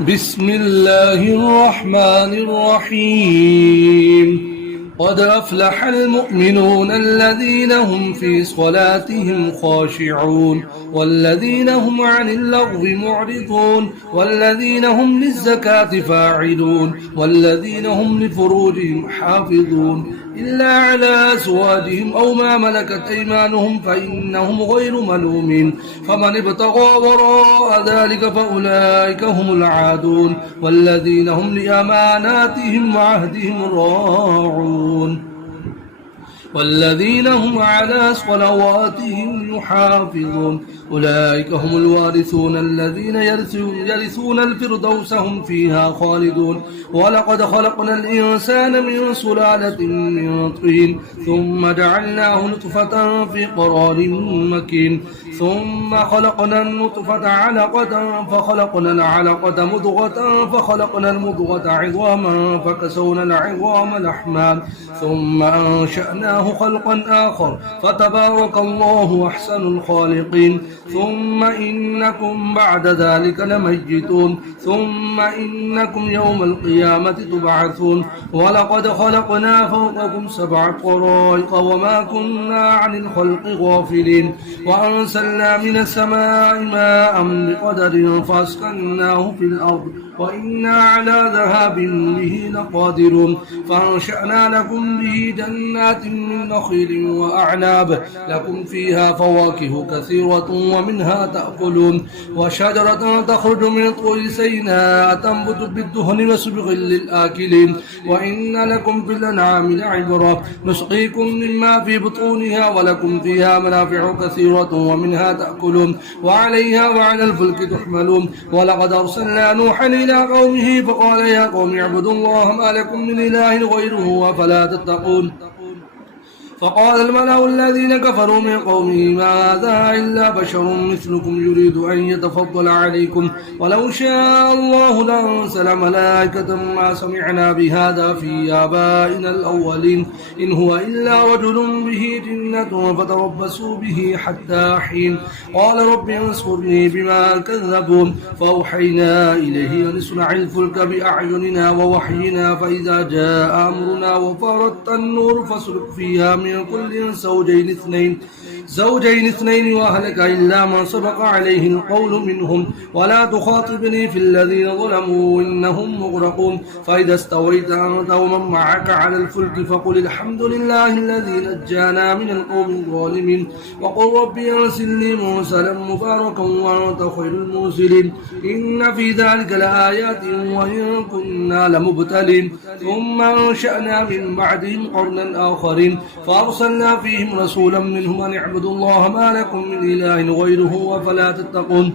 بسم الله الرحمن الرحيم قد أفلح المؤمنون الذين هم في صلاتهم خاشعون والذين هم عن اللغو معرضون والذين هم للزكاة فاعلون والذين هم لفروجهم حافظون إلا على أزواجهم أو ما ملكت أيمانهم فإنهم غير ملومين فمن ابتغى وراء ذلك فأولئك هم العادون والذين هم لأماناتهم وعهدهم راعون والذين هم على صلواتهم يحافظون أولئك هم الوارثون الذين يرثون الفردوس هم فيها خالدون ولقد خلقنا الإنسان من سلالة من طين ثم جعلناه نطفة في قرار مكين ثم خلقنا النطفة علقة فخلقنا العلقة مضغة فخلقنا المضغة عظاما فكسونا العظام لحما ثم أنشأناه خلقا آخر فتبارك الله أحسن الخالقين ثم إنكم بعد ذلك لميتون ثم إنكم يوم القيامة تبعثون ولقد خلقنا فوقكم 7 طرائق وما كنا عن الخلق غافلين وأنزلنا من السماء ماء بقدر فأسكناه في الأرض وإنا على ذهاب به لقادرون فأنشأنا لكم به جنات من نخيل وأعناب لكم فيها فواكه كثيرة ومنها تأكلون وشجرة تخرج من طور سيناء تنبت بالدهن وسبغ للآكلين وإن لكم في الأنعام لعبرة نسقيكم مما في بطونها ولكم فيها منافع كثيرة ومنها تأكلون وعليها وعلى الفلك تحملون ولقد أرسلنا نوحا إلى قومه فقال يا قوم اعبدوا الله ما لكم من إله غيره أفلا تتقون فقال الملأ الذين كفروا من قومه ما هذا إلا بشر مثلكم يريد أن يتفضل عليكم ولو شاء الله لأنزل ملائكة ما سمعنا بهذا في آبائنا الأولين إن هو إلا رجل به جنة فتربصوا به حتى حين قال رب انصرني بما كذبون فأوحينا إليه أن اصنع الفلك بأعيننا ووحينا فإذا جاء أمرنا وفارت النور فاسلك فيها من كل زوجين اثنين وأهلك إلا من سبق عليه القول منهم ولا تخاطبني في الذين ظلموا إنهم مغرقون فإذا استويت أنت ومن معك على الفلك فقل الحمد لله الذي نجانا من القوم الظالمين وقل ربي أرسلني مرسلا مباركا وأنت خير المرسلين إن في ذلك لآيات وإن كنا لمبتلين ثم أنشأنا من بعدهم قرنا آخرين فأرسلنا فيهم رسولا منهم أن اعبدوا الله ما لكم من إله غيره أفلا تتقون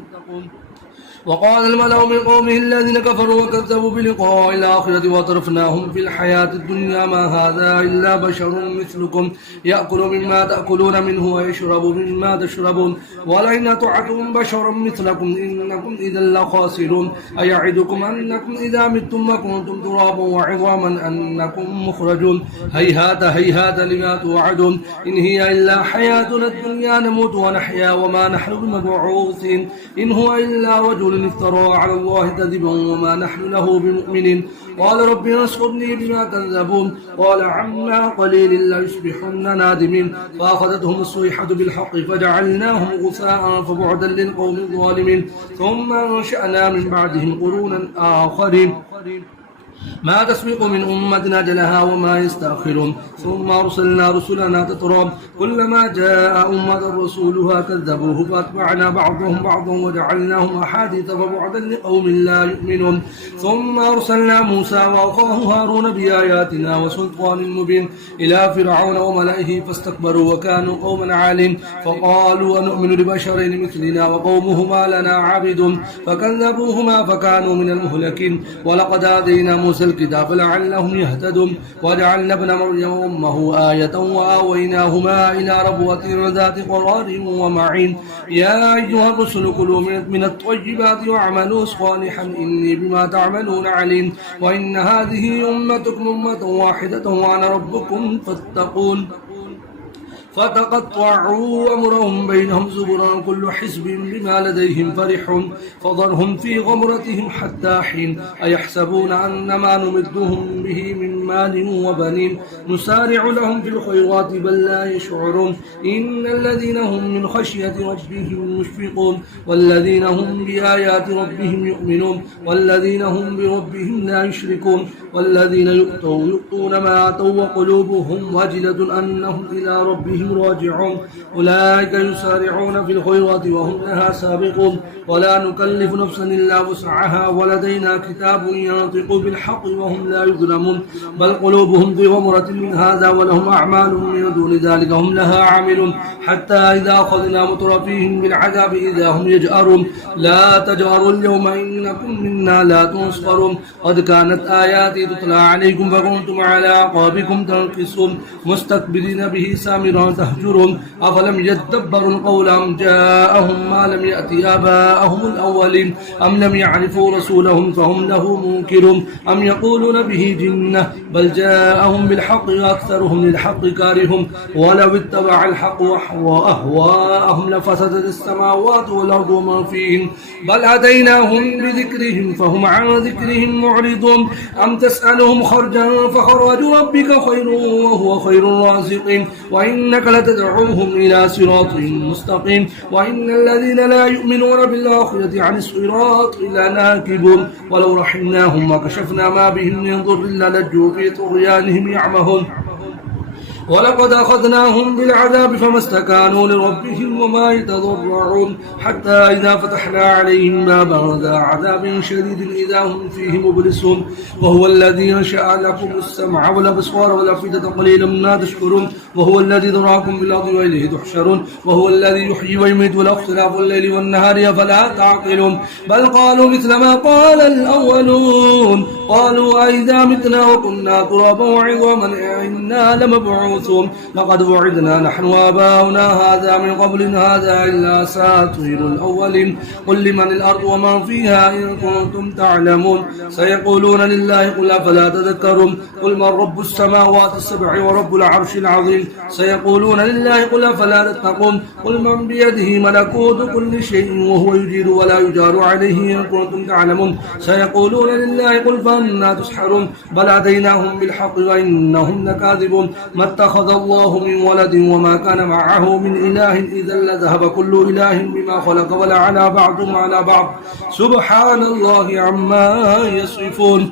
وقال الملأ من قومه الذين كفروا وكذبوا بلقاء الآخرة وترفناهم في الحياة الدنيا ما هذا إلا بشر مثلكم يأكل مما تأكلون منه ويشرب مما تشربون ولئن أطعتم بشرا مثلكم إنكم إذا لخاسرون أيعدكم أنكم إذا متم وكنتم ترابا وعظاما أنكم مخرجون هيهات هيهات لما توعدون إن هي إلا حياتنا الدنيا نموت ونحيا وما نحن بمبعوثين إن هو إلا رجل افترى على الله كذبا وما نحن له بمؤمنين قال رب انصرني بما كذبون قال عما قليل ليصبحن نادمين فأخذتهم الصيحة بالحق فجعلناهم غثاء فبعدا للقوم الظالمين ثم أنشأنا من بعدهم قرونا آخرين ما تسبق من أمة أجلها وما يستأخرون ثم أرسلنا رسلنا تترى كلما جاء أمة رسولها كذبوه فأتبعنا بعضهم بعضا وجعلناهم أحاديث فبعدا لقوم لا يؤمنون ثم أرسلنا موسى وأخاه هارون بآياتنا وسلطان مبين إلى فرعون وملئه فاستكبروا وكانوا قوما عالين فقالوا أنؤمن لبشرين مثلنا وقومهما لنا عابدون فكذبوهما فكانوا من المهلكين ولقد آتينا موسى الكتاب لعلهم يهتدون وجعلنا ابن مريم وأمه آية وآويناهما إلى ربوة ذات قرار ومعين يا أيها الرسل كلوا من الطيبات واعملوا صالحا إني بما تعملون عليم وإن هذه أمتكم أمة واحدة وأنا ربكم فاتقون فتقطعوا أمرهم بينهم زبرا كل حزب بما لديهم فرح فضرهم في غمرتهم حتى حين أيحسبون أن ما نمدهم به من مال وبنين نسارع لهم في الخيرات بل لا يشعرون إن الذين هم من خشية ربهم مشفقون والذين هم بآيات ربهم يؤمنون والذين هم بربهم لا يشركون والذين يؤتون ما آتوا وقلوبهم وجلة أنهم إلى ربهم راجعون أولئك يسارعون في الخيرات وهم لها سابقون ولا نكلف نفسا إلا وسعها ولدينا كتاب ينطق بالحق وهم لا يظلمون بل قلوبهم في غمرة من هذا ولهم أعمال من دون ذلك هم لها عاملون حتى إذا أخذنا مترفيهم بالعذاب إذا هم يجأرون لا تجأروا اليوم إنكم منا لا تنصرون قد كانت آياتي تتلى عليكم فكنتم على أعقابكم تنكصون مستكبرين به سامرا تهجرون أفلم يدبروا القول أم جاءهم ما لم يأت آباءهم الأولين أم لم يعرفوا رسولهم فهم له منكرون أم يقولون به جنة بل جاءهم بالحق وأكثرهم للحق كارهون ولو اتبع الحق أهواءهم لفسدت السماوات والأرض وما فيهن بل أتيناهم بذكرهم فهم عن ذكرهم معرضون أم تسألهم خرجا فخرج ربك خير وهو خير الرازقين وإنك لتدعوهم إلى صراط مستقيم وإن الذين لا يؤمنون بالآخرة عن الصراط لناكبون ولو رحمناهم وكشفنا ما بهم من ضر للجوا في طغيانهم يعمهون ولقد أخذناهم بالعذاب فما استكانوا لربهم وما يتضرعون حتى إذا فتحنا عليهم بابا ذا عذاب شديد إذا هم فيه مبلسون وهو الذي أنشأ لكم السمع والأبصار والأفئدة قليلا ما تشكرون وهو الذي ذراكم بالأرض وإليه تحشرون وهو الذي يحيي ويميت وله اختلاف الليل والنهار أفلا تعقلون بل قالوا مثل ما قال الأولون قالوا أئذا متنا وكنا ترابا وعظاما إنا لمبعوثون لقد وعدنا نحن وآباؤنا هذا من قبل هذا إلا أساطير الأولين قل لمن الأرض ومن فيها إن كنتم تعلمون سيقولون لله قل أفلا تذكرون قل من رب السماوات السبع ورب العرش العظيم سيقولون لله قل أفلا تتقون قل من بيده ملكوت كل شيء وهو يجير ولا يجار عليه إن كنتم تعلمون سيقولون لله قل فأنا تسحرون بل أتيناهم بالحق وإنهم لكاذبون ما اتخذ الله من ولد وما كان معه من إله إذا لذهب كل إله بما خلق ولا على بعضهم على بعض سبحان الله عما يصفون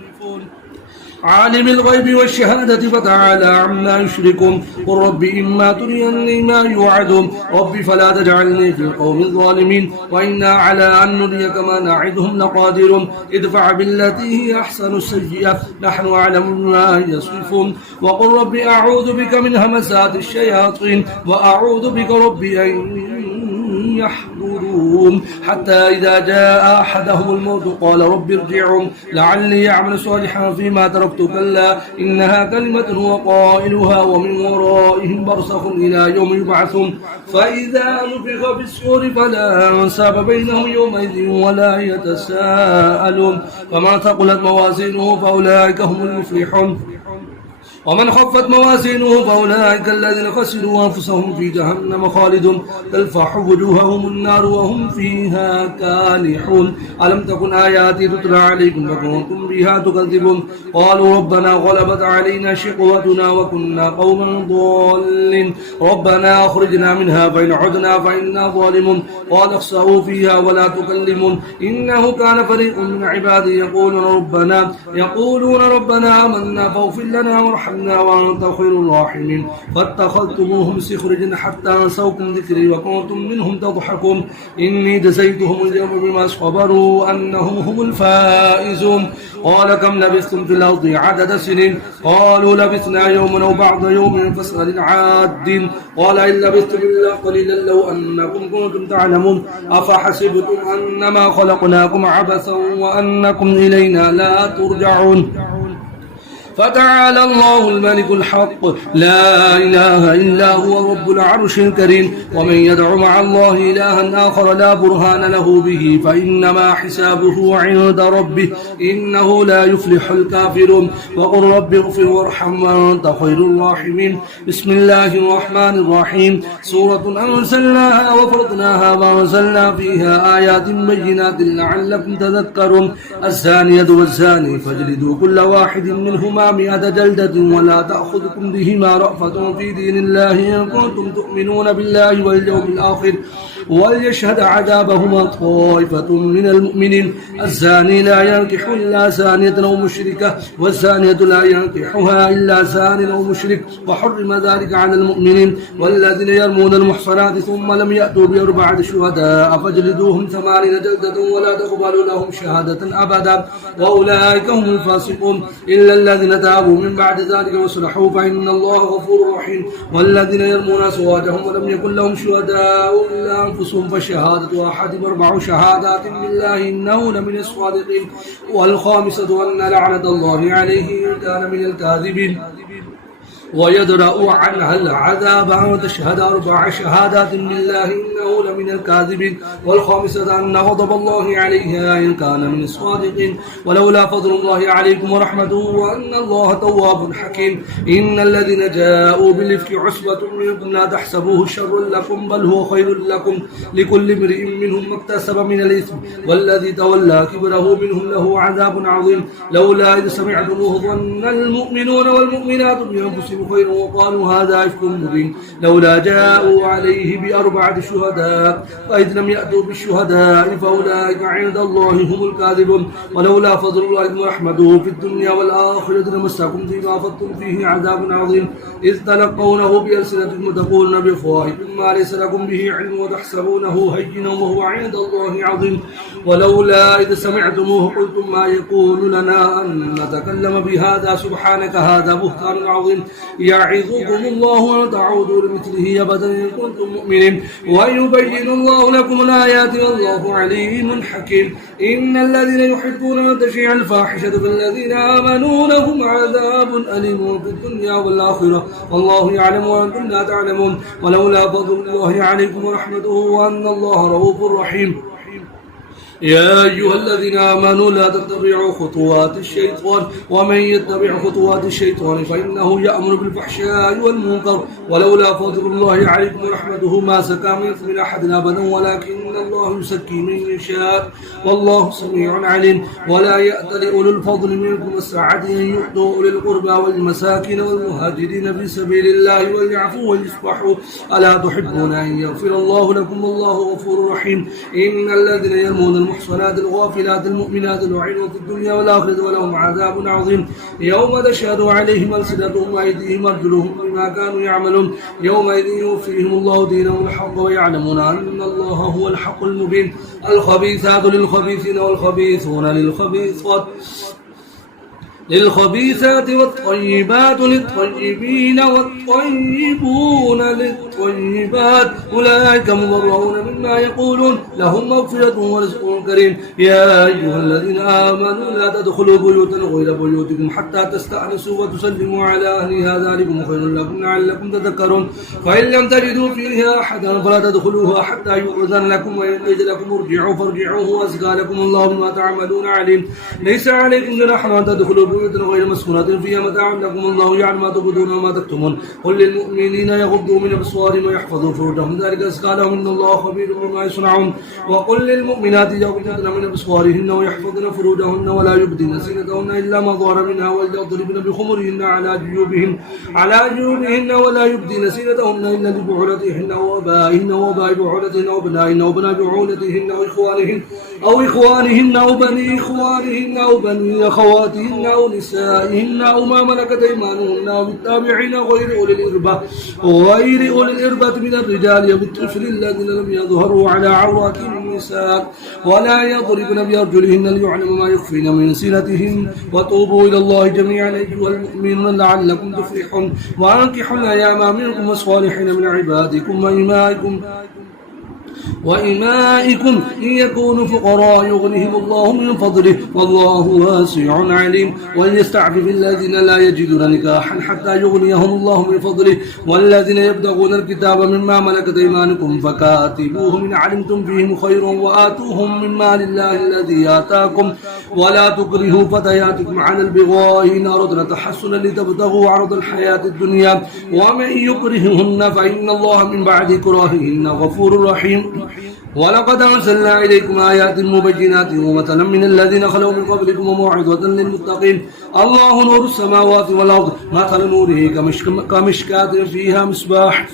عالم الغيب والشهادة فتعالى عما يشركون قل رب إما تريني ما يوعدون رب فلا تجعلني في القوم الظالمين وإنا على أن نريك ما نعدهم لقادرون ادفع بالتي هي أحسن السيئة نحن أعلم ما يصفون وقل رب أعوذ بك من همسات الشياطين وأعوذ بك رب أن يحضرون حتى إذا جاء أحدهم الموت قال رب ارجعون لعلي أعمل صالحا فيما تركت كلا إنها كلمة هو قائلها ومن ورائهم برزخ إلى يوم يبعثون فإذا نفخ في الصور فلا أنساب بينهم يومئذ ولا يتساءلون فمن ثقلت موازينه فأولئك هم المفلحون ومن خفت موازينه فأولئك الذين خسروا أنفسهم في جهنم خالدون تلفح وجوههم النار وهم فيها كالحون ألم تكن آياتي تتلى عليكم فكنتم بها تكذبون قالوا ربنا غلبت علينا شقوتنا وكنا قوما ضالين ربنا أخرجنا منها فإن عدنا فإنا ظالمون قال اخسئوا فيها ولا تكلمون إنه كان فريق من عبادي يقولون ربنا آمنا فاغفر لنا وارحمنا وأنت خير الراحمين فاتخذتموهم سخرجا حتى أنسوكم ذكري وكنتم منهم تضحكون إني جزيتهم اليوم بما صبروا أنهم هم الفائزون قال كم لبثتم في الأرض عدد سنين قالوا لبثنا يوما أو بعض يوم فاسأل العادين قال إن لبثتم إلا قليلا لو أنكم كنتم تعلمون أفحسبتم أنما خلقناكم عبثا وأنكم إلينا لا ترجعون فتعالى الله الملك الحق لا إله إلا هو رب العرش الكريم ومن يدع مع الله إلها آخر لا برهان له به فإنما حسابه عند ربه إنه لا يفلح الكافرون وقل رب اغفر وارحم وأنت خير الراحمين بسم الله الرحمن الرحيم سورة أنزلناها وفرضناها وأنزلنا فيها آيات بينات لعلكم تذكرون الزانية والزاني فاجلدوا كل واحد منهما 100 جلدة ولا تأخذكم بهما رأفة في دين الله إن كنتم تؤمنون بالله واليوم الآخر وليشهد عذابهما طائفة من المؤمنين الزاني لا ينكح إلا زانية أو مشركة والزانية لا ينكحها إلا زان أو مشرك وحرم ذلك على المؤمنين والذين يرمون المحصنات ثم لم يأتوا ب4 شهداء فاجلدوهم 80 جلدة ولا تقبلوا لهم شهادة أبدا وأولئك هم الفاسقون إلا الذين تابوا من بعد ذلك وصلحوا فإن الله غفور رحيم والذين يرمون أزواجهم ولم يكن لهم شهداء إلا أنفسهم فشهادة أحدهم 4 شهادات بالله إنه لمن الصادقين والخامسة أن لعنة الله عليه إن كان من الكاذبين ويدرأ عنها العذاب وتشهد 4 شهادات بالله إنه لمن الكاذبين والخامسة أن غضب الله عليها إن كان من الصادقين ولولا فضل الله عليكم ورحمته وأن الله تواب حكيم إن الذين جاءوا بالإفك عصبة منكم لا تحسبوه شر لكم بل هو خير لكم لكل امرئ منهم ما اكتسب من الإثم والذي تولى كبره منهم له عذاب عظيم لولا إذ سمعتموه ظن المؤمنون والمؤمنات بأنفسهم خير وقالوا هذا إفك مبين لولا جاءوا عليه ب4 شهداء فإذ لم يأتوا بالشهداء فأولئك عند الله هم الكاذبون ولولا فضل الله ورحمته في الدنيا والآخرة لمسكم فيما أخذتم فيه عذاب عظيم إذ تلقونه بألسنتكم وتقولون بأفواهكم ما ليس لكم به علم وتحسبونه هينا وهو عند الله عظيم ولولا إذ سمعتموه قلتم ما يكون لنا أن نتكلم بهذا سبحانك هذا بهتان عظيم يعظكم الله أن تعودوا لمثله أبدا إن كنتم مؤمنين ويبين الله لكم الآيات والله عليم حكيم إن الذين يحبون أن تشيع الفاحشة في الذين آمنوا لهم عذاب أليم في الدنيا والآخرة والله يعلم وأنتم لا تعلمون ولولا فضل الله عليكم ورحمته وأن الله رؤوف رحيم يا أيها الذين آمنوا لا تتبعوا خطوات الشيطان ومن يتبع خطوات الشيطان فإنه يأمر بالفحشاء والمنكر ولولا فضل الله عليكم ورحمته ما زكى منكم من أحد أبدا ولكن الله يزكي من يشاء والله سميع عليم ولا يأتل أولو الفضل منكم والسعة أن يؤتوا أولي القربى والمساكين والمهاجرين في سبيل الله وليعفوا وليصفحوا ألا تحبون أن يغفر الله لكم والله غفور رحيم إن الذين يرمون المحصنات الغافلات المؤمنات لعنوا في الدنيا والآخرة ولهم عذاب عظيم يوم تشهد عليهم ألسنتهم وأيديهم وأرجلهم بما كانوا يعملون يومئذ يوفيهم الله دينهم الحق ويعلمون أن الله هو الحق المبين الخبيثات للخبيثين والخبيثون للخبيثات والطيبات للطيبين والطيبون للطيبات أولئك مبرؤون مما يقولون لهم مغفرة ورزق كريم يا أيها الذين آمنوا لا تدخلوا بيوتا غير بيوتكم حتى تستأنسوا وتسلموا على أهلها ذلكم خير لكم لعلكم تذكرون فإن لم تجدوا فيها أحدا فلا تدخلوها حتى يؤذن لكم وإن قيل لكم ارجعوا فارجعوه وأزكى لكم الله بما تعملون عليم ليس عليكم جناح أن تدخلوا بيوتا غير مسكونة فيها متاع لكم الله يعلم ما تبدون وما تكتمون قل للمؤمنين يغضوا من أبصارهم ويحفظوا فروجهم ذلك أزكى لهم إن الله خبير بما يصنعون وقل للمؤمنات يغضضن من أبصارهن ويحفظن فروجهن ولا يبدين زينتهن إلا ما ظهر منها وليضربن بخمرهن على جيوبهن ولا يبدين زينتهن إلا لبعولتهن وآبائهن وآباء بعولتهن وأبنائهن وأبناء بعولتهن وإخوانهن أو بني إخوانهن أو بني أخواتهن أو نسائهن أو ما ملكت أيمانهن أو التابعين غير أولي الإربة من الرجال والطفل الذين لم يظهروا على عورات النساء ولا يضربن بأرجلهن ليعلم ما يخفين من زينتهن وتوبوا إلى الله جميعا أيها المؤمنون لعلكم تفلحون وأنكحوا الأيام منكم والصالحين من عبادكم وإمائكم وإمائكم إن يكونوا فقراء يغنهم الله من فضله والله واسع عليم وليستعفف الذين لا يجدون نكاحا حتى يغنيهم الله من فضله والذين يبتغون الكتاب مما ملكت أيمانكم فكاتبوهم إن علمتم فيهم خيرا وآتوهم من مال الله الذي آتاكم ولا تكرهوا فتياتكم على البغاء إن أردنا تحسنا لتبتغوا عرض الحياة الدنيا ومن يكرههن فإن الله من بعد كراههن غفور رحيم ولقد أرسلنا إليكم آيات مبينات ومثلا من الذين خلوا من قبلكم وموعظة للمتقين الله نور السماوات والأرض مثل نوره كمشكاة فيها المصباح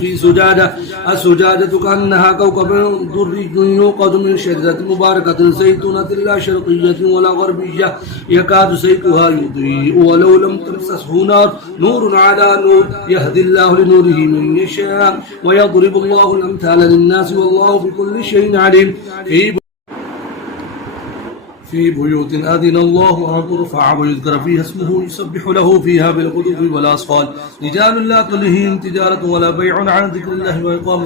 في زجاجة الزجاجة كأنها كوكب دري يوقد من شجرة مباركة زيتونة لا شرقية ولا غربية يكاد زيتها يضيء ولو لم تمسسه نار نور على نور يهدي الله لنوره من يشاء ويضرب الله الأمثال للناس والله بكل شيء عليم في بيوت أذن الله أن ترفع ويذكر فيها اسمه يسبح له فيها بالغدو والآصال رجال لا تلهيهم تجارة ولا بيع عن ذكر الله وإقام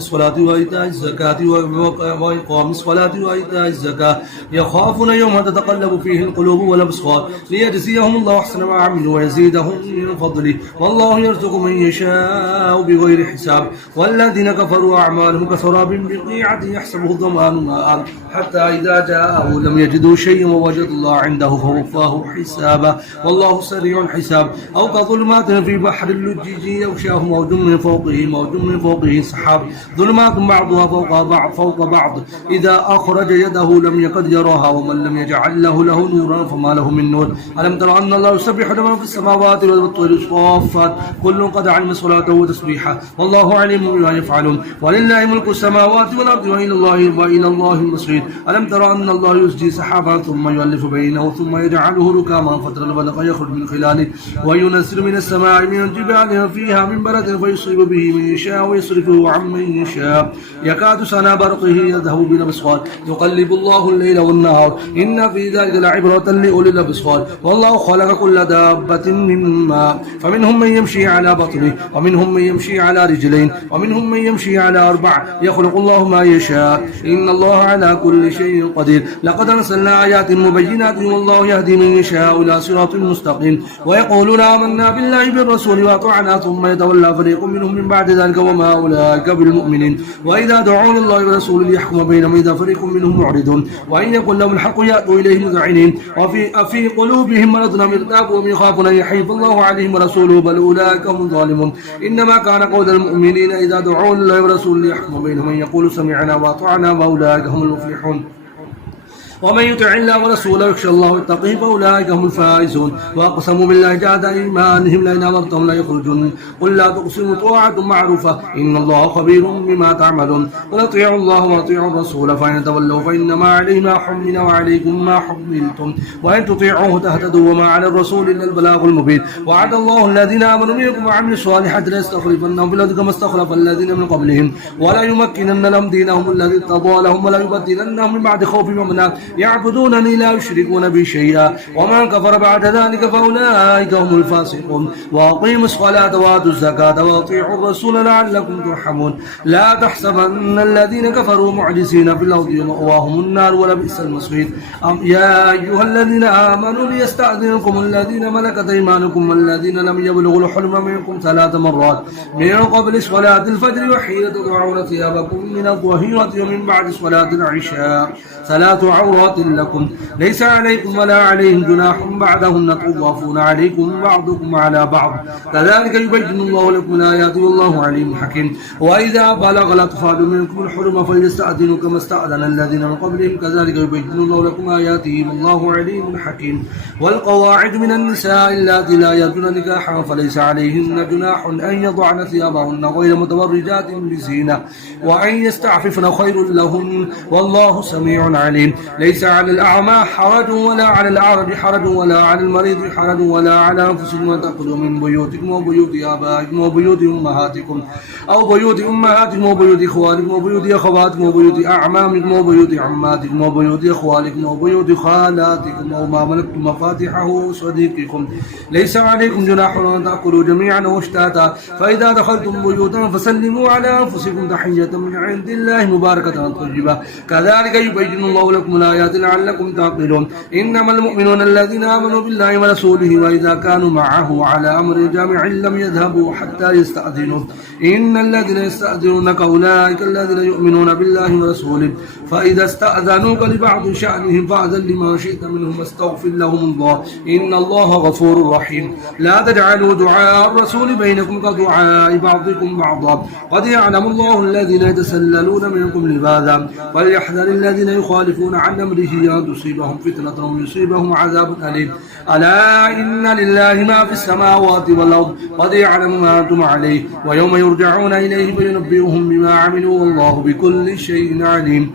الصلاة وإيتاء الزكاة يخافون يوم تتقلب فيه القلوب والأبصار ليجزيهم الله أحسن ما عملوا ويزيدهم من فضله والله يرزق من يشاء بغير حساب والذين كفروا أعمالهم كسراب بقيعة يحسبه الظمآن ماء حتى إذا جاءه لم يجدوا شيئا ووجد الله عنده فوفاه حسابا والله سريع الحساب أو كظلمات في بحر اللجيج يغشاه موج من فوقه سحاب ظلمات بعضها فوق بعض إذا أخرج يده لم يكد يراها ومن لم يجعل له نورا فما له من نور ألم تر أن الله يسبح له في السماوات والطير صافات كل قد علم صلاته وتسبيحه والله عليم بما يفعلون ولله ملك السماوات والأرض وإلى الله المصير ألم تر أن الله يسجي سحابا ثم يؤلف بينه ثم يجعله ركاما فترى البرق يخرج من خلاله وينزل من السماء من الجبال فيها من برد فيصيب به من يشاء ويصرفه عن من يشاء يكاد سنا برقه يذهب بالأبصار يقلب الله الليل والنهار إن في ذلك لعبرة لأولي الأبصار والله خلق كل دابة من ماء فمنهم من يمشي على بطنه ومنهم من يمشي على رجلين ومنهم من يمشي على أربع يخلق الله ما يشاء إن الله على كل شيء قدير لقد أرسلنا آيات مبينات والله يهدي من يشاء إلى صراط مستقيم ويقولون آمنا بالله بالرسول وأطعنا ثم يتولى فريق منهم من بعد ذلك وما أولئك بالمؤمنين وإذا دعوا لله ورسوله ليحكم بينهم إذا فريق منهم معرضون وإن يكن لهم الحق يأتوا إليه مذعنين وفي قلوبهم مرض ارتابوا وهم يخافون أن يحيف الله عليهم ورسوله بل أولئك هم الظالمون إنما كان قول المؤمنين إذا دعوا لله ورسوله ليحكم بينهم أن يقولوا سمعنا وأطعنا وأولئك هم المفلحون ومن يطع الله ورسوله يخشى الله ويتقيه فاولئك هم الفائزون واقسموا بالله جهد ايمانهم لئن امرتهم ليخرجن قل لا تقسموا طاعه معروفه ان الله خبير بما تعملون قل اطيعوا الله واطيعوا الرسول فان تولوا فانما عليه ما حمل وعليكم ما حملتم وان تطيعوه تهتدوا وما على الرسول الا البلاغ المبين وعد الله الذين امنوا منكم وعملوا الصالحات ليستخلفنهم في الارض كما استخلف الذين من قبلهم ولا يمكنن لهم دينهم الذي ارتضى لهم ولا يبدلنهم من بعد خوفهم امنا يعبدونني لا يشركون بي شيئا ومن كفر بعد ذلك فأولئك هم الفاسقون وأقيموا الصلاة وآتوا الزكاة وأطيعوا الرسول لعلكم ترحمون لا تحسبن الذين كفروا معجزين في الأرض ومأواهم النار ولبئس المصير يا أيها الذين آمنوا ليستأذنكم الذين ملكت أيمانكم والذين لم يبلغوا الحلم منكم 3 مرات من قبل صلاة الفجر وحين تضعون ثيابكم من الظهيرة ومن بعد صلاة العشاء 3 عورات لكم ليس عليكم ولا عليهم جناح بعدهن طوافون عليكم بعضكم على بعض كذلك يبين الله لكم الآيات والله عليم حكيم وإذا بلغ الأطفال منكم الحلم فليستأذنوا كما استأذن الذين من قبلهم كذلك يبين الله لكم آياته والله عليم حكيم والقواعد من النساء اللاتي لا يرجون نكاحا فليس عليهن جناح أن يضعن ثيابهن غير متبرجات بزينة وأن يستعففن خير لهن والله سميع عليم ليس على الأعمى حرج ولا على الأعرج حرج ولا على المريض حرج ولا على أنفسكم أن تأكلوا من بيوتكم وبيوت آبائكم وبيوت أمهاتكم أو بيوت أمهاتكم وبيوت إخوانكم وبيوت أخواتكم وبيوت أعمامكم وبيوت عماتكم وبيوت أخوالكم وبيوت خالاتكم أو ما ملكتم مفاتحه صديقكم. ليس عليكم جناح أن تأكلوا جميعا واشتاتا، فإذا دخلتم بيوتا فسلموا على أنفسكم تحية من عند الله مباركة طيبة، كذلك يبين الله لكم الآيات لعلكم تعقلون. إنما المؤمنون الذين آمنوا بالله ورسوله وإذا كانوا معه على أمر جامع لم يذهبوا حتى يستأذنوا. إن الذين يستأذنونك أولئك الذين يؤمنون بالله ورسوله، فإذا استأذنوك لبعض شأنهم فأذن لما شئت منهم واستغفر لهم الله إن الله غفور رحيم. لا تجعلوا دعاء الرسول بينكم كدعاء بعضكم بعضا، قد يعلم الله الذين يتسللون منكم لبادا، فليحذر الذين يخالفون عن أمره أن تصيبهم فتنة ويصيبهم عذاب أليم. ألا إن لله ما في السماوات والأرض، قد يعلم ما أنتم عليه ويوم يرجعون إليه فينبئهم بما عملوا والله بكل شيء عليم.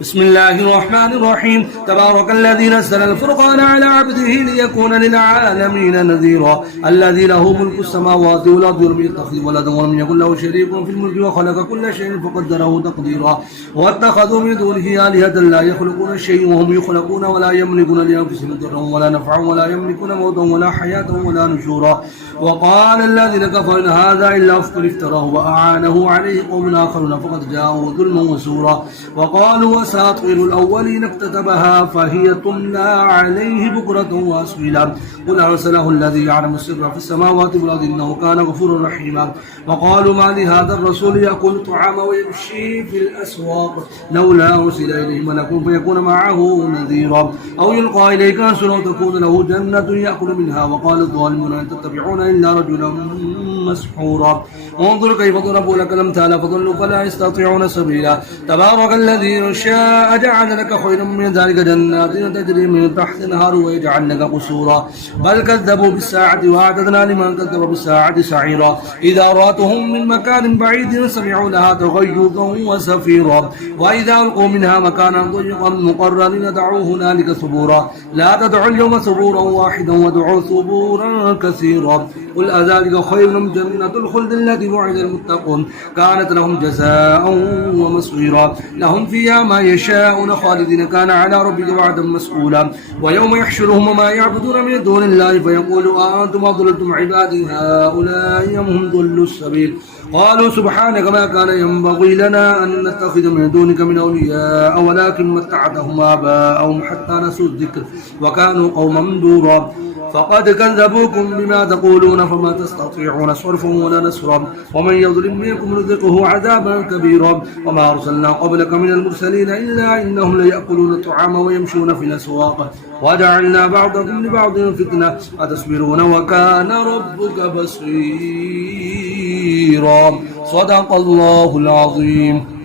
بسم الله الرحمن الرحيم. تبارك الذي نزل الفرقان على عبده ليكون للعالمين نذيرا. الذي له ملك السماوات والأرض ولم يتخذ ولدا ولم يكن له شريك في الملك وخلق كل شيء فقدره تقديرا. واتخذوا من دونه آلهة لا يخلقون شيء وهم يخلقون ولا يملكون لأنفسهم ضرا ولا نفعا ولا يملكون موتا ولا حياة ولا نشورا. وقال الذين كفروا إن هذا إلا أفك افتراه وأعانه عليه قوم آخرون فقد جاءوا ظلما وزورا. وقالوا أساطير الأولين اكتتبها فهي تملى عليه بكرة وأصيلا. قل أرسله الذي يعلم السر في السماوات والأرض إنه كان غفورا رحيما. وقالوا ما لهذا الرسول يأكل الطعام ويمشي في الأسواق لولا أرسل إليه ملك فيكون معه نذيرا أو يلقى إليه كنز أو تكون له جنة يأكل منها. وقال الظالمون إن تتبعون إلا رجلا مسحورا. وانظر كيف ضربوا لك الأمثال فضلوا فلا يستطيعون سبيلا. تبارك الذي شاء جعل لك خيرا من ذلك جنات تجري من تحت النهر ويجعل لك قصورا. بل كذبوا بالساعة وأعتدنا لمن كذب بالساعة سعيرا. إذا رأتهم من مكان بعيد سمعوا لها تغيظا وزفيرا. وإذا ألقوا منها مكانا ضيقا مقررين دعوا هنالك ثبورا. لا تدعوا اليوم ثبورا واحدا ودعوا ثبورا كثيرا. قل أذلك خير جنة الخلد التي وعد المتقون كانت لهم جزاء ومصيرا. لهم فيها ما يشاءون خالدين كان على ربك وعدا مسؤولا. ويوم يحشرهم وما يعبدون من دون الله فيقول أأنتم أضللتم عبادي هؤلاء أم هم ضلوا السبيل. قالوا سبحانك ما كان ينبغي لنا أن نتخذ من دونك من أولياء ولكن متعتهم آباءهم حتى نسوا الذكر وكانوا قوما بورا. فقد كذبوكم بما تقولون فما تستطيعون صرفا ولا نصرا. ومن يظلم منكم نذقه عذابا كبيرا. وما أرسلنا قبلك من المرسلين إلا إنهم ليأكلون الطعام ويمشون في الأسواق وجعلنا بعضكم لبعض فتنة أتصبرون وكان ربك بصيرا. صدق الله العظيم.